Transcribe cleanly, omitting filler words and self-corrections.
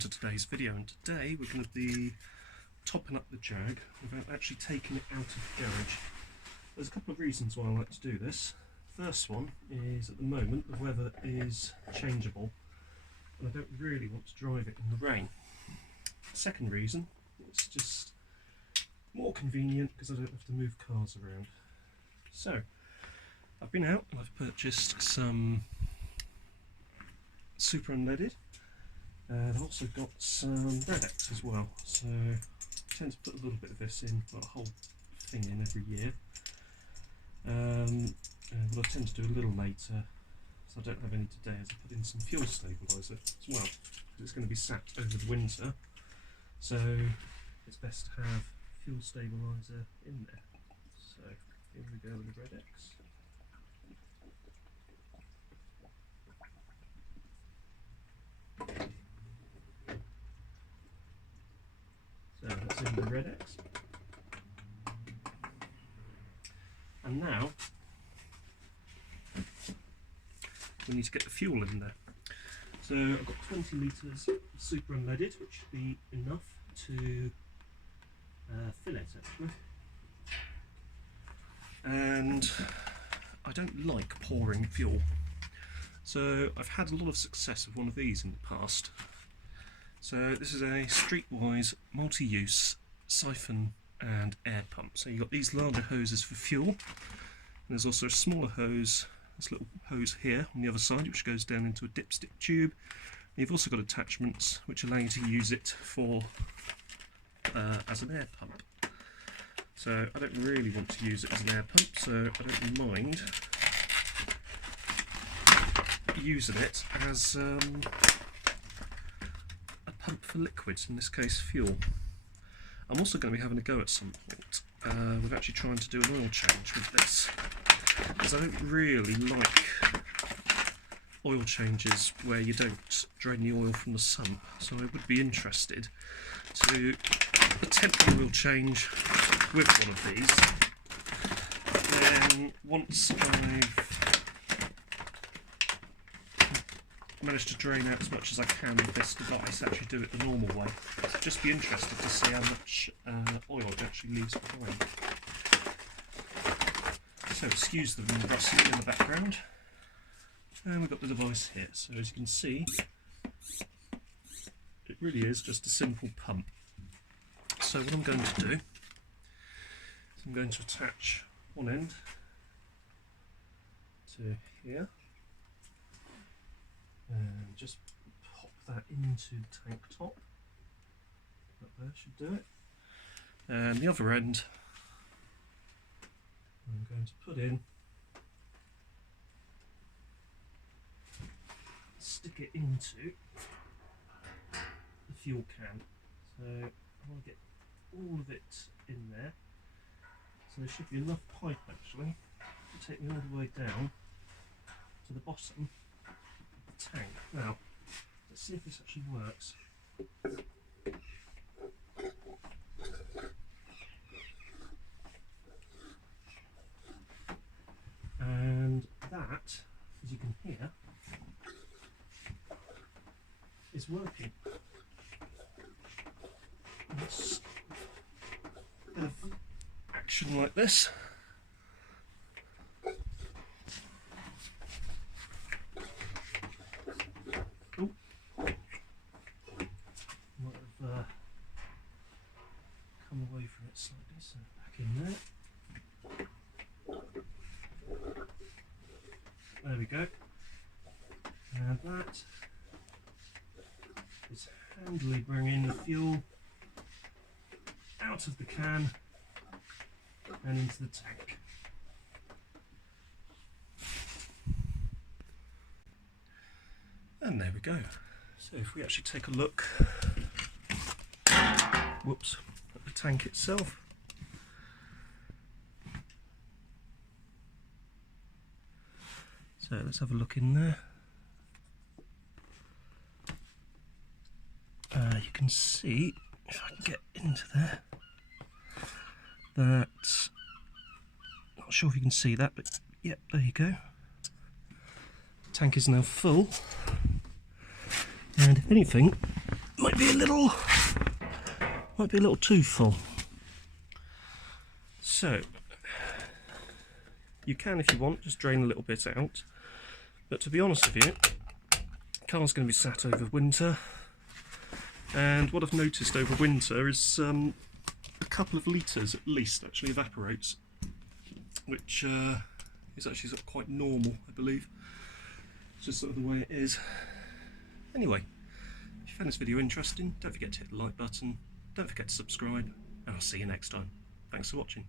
to today's video, and today we're going to be topping up the Jag without actually taking it out of the garage. There's a couple of reasons why I like to do this. First one is at the moment the weather is changeable and I don't really want to drive it in the rain. Second reason, it's just more convenient because I don't have to move cars around. So I've been out and I've purchased some super unleaded. I've also got some Red X as well, so I tend to put a little bit of this in, not a whole thing in every year. And what I tend to do a little later, so I don't have any today, is I put in some fuel stabiliser as well, because it's going to be sat over the winter, so it's best to have fuel stabiliser in there. So here we go with the Red X. So that's in the Red X. And now we need to get the fuel in there. So I've got 20 litres of super unleaded, which should be enough to fill it actually. And I don't like pouring fuel. So I've had a lot of success with one of these in the past. So this is a Streetwise multi-use siphon and air pump. So you've got these larger hoses for fuel, and there's also a smaller hose, this little hose here on the other side, which goes down into a dipstick tube. And you've also got attachments which allow you to use it for as an air pump. So I don't really want to use it as an air pump, so I don't mind using it as a pump for liquids, in this case fuel. I'm also going to be having a go at some point with actually trying to do an oil change with this, because I don't really like oil changes where you don't drain the oil from the sump, so I would be interested to attempt an oil change with one of these. Then once I've managed to drain out as much as I can with this device, actually do it the normal way. Just be interested to see how much oil it actually leaves behind. So excuse the rustling in the background. And we've got the device here. So as you can see, it really is just a simple pump. So what I'm going to do is I'm going to attach one end to here. And just pop that into the tank top. That there should do it. And the other end I'm going to put in, stick it into the fuel can. So I want to get all of it in there. So there should be enough pipe actually to take me all the way down to the bottom tank. Now, let's see if this actually works. And that, as you can hear, is working. Let's a bit of action like this. Come away from it slightly, so back in there. There we go. And that is handily bringing the fuel out of the can and into the tank. And there we go. So if we actually take a look, whoops, at the tank itself. So let's have a look in there. You can see, if I can get into there, that, not sure if you can see that, but yep, there you go. The tank is now full, and if anything, might be a little too full. So you can, if you want, just drain a little bit out. But to be honest with you, the car's going to be sat over winter, and what I've noticed over winter is a couple of litres at least actually evaporates, which is actually sort of quite normal, I believe. It's just sort of the way it is. Anyway, if you found this video interesting, don't forget to hit the like button, don't forget to subscribe, and I'll see you next time. Thanks for watching.